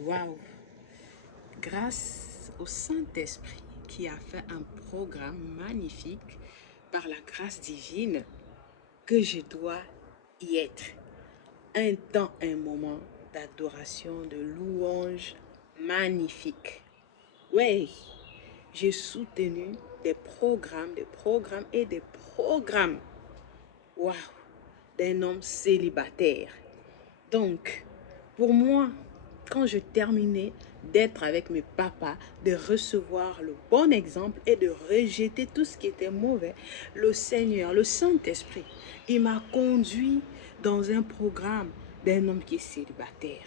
Waouh! Grâce au Saint-Esprit qui a fait un programme magnifique par la grâce divine que je dois y être. Un temps, un moment d'adoration, de louange magnifique. Oui, j'ai soutenu des programmes et des programmes. Waouh! D'un homme célibataire. Donc, pour moi, quand je terminais d'être avec mes papas, de recevoir le bon exemple et de rejeter tout ce qui était mauvais, le Seigneur, le Saint-Esprit, il m'a conduit dans un programme d'un homme qui est célibataire.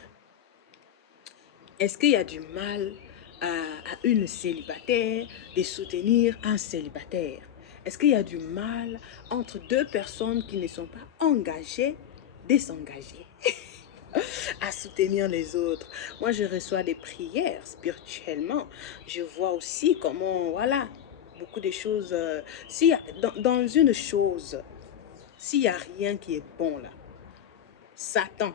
Est-ce qu'il y a du mal à une célibataire de soutenir un célibataire? Est-ce qu'il y a du mal entre deux personnes qui ne sont pas engagées de s'engager à soutenir les autres? Moi, je reçois des prières spirituellement. Je vois aussi comment, voilà, beaucoup de choses. S'il y a, dans une chose, s'il n'y a rien qui est bon là, Satan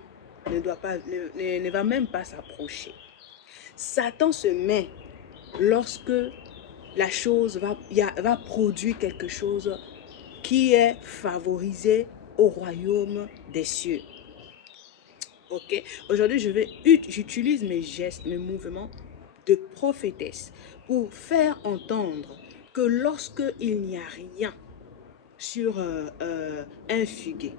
ne va même pas s'approcher. Satan se met lorsque la chose va produire quelque chose qui est favorisé au royaume des cieux. Ok, aujourd'hui j'utilise mes gestes, mes mouvements de prophétesse pour faire entendre que lorsque il n'y a rien sur un figuier,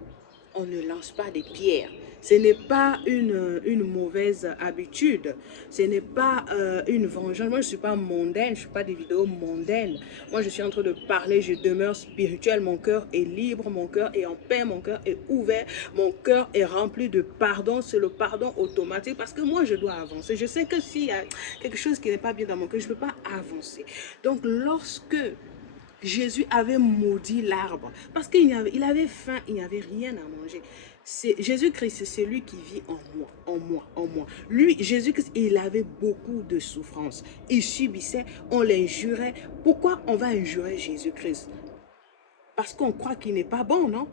on ne lance pas des pierres. Ce n'est pas une mauvaise habitude. Ce n'est pas une vengeance. Moi, je ne suis pas mondaine. Je ne suis pas des vidéos mondaines. Moi, je suis en train de parler. Je demeure spirituel. Mon cœur est libre. Mon cœur est en paix. Mon cœur est ouvert. Mon cœur est rempli de pardon. C'est le pardon automatique parce que moi, je dois avancer. Je sais que s'il y a quelque chose qui n'est pas bien dans mon cœur, je ne peux pas avancer. Donc, lorsque Jésus avait maudit l'arbre parce qu'il avait faim, il n'y avait rien à manger. Jésus-Christ, c'est celui qui vit en moi, en moi, en moi. Lui, Jésus-Christ, il avait beaucoup de souffrances. Il subissait, on l'injurait. Pourquoi on va injurer Jésus-Christ? Parce qu'on croit qu'il n'est pas bon, non?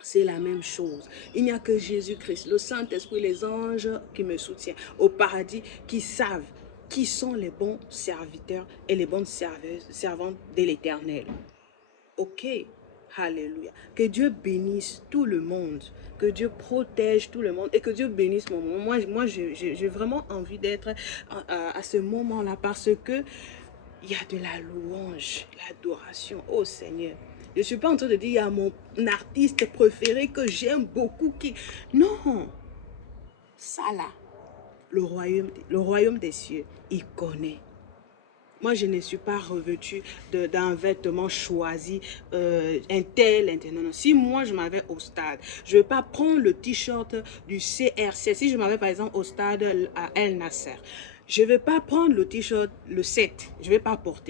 C'est la même chose. Il n'y a que Jésus-Christ, le Saint-Esprit, les anges qui me soutiennent au paradis, qui savent qui sont les bons serviteurs et les bonnes servantes de l'Éternel. Ok, alléluia. Que Dieu bénisse tout le monde, que Dieu protège tout le monde et que Dieu bénisse mon moment. Moi j'ai vraiment envie d'être à ce moment-là parce que il y a de la louange, l'adoration au Seigneur. Je ne suis pas en train de dire il y a mon artiste préféré que j'aime beaucoup qui... Non, ça là, le royaume des cieux, il connaît. Moi, je ne suis pas revêtue d'un vêtement choisi, un tel. Non, non. Si moi, je m'avais au stade, je ne vais pas prendre le t-shirt du CRC. Si je m'avais, par exemple, au stade à El Nasser, je ne vais pas prendre le t-shirt, le 7. Je ne vais pas porter.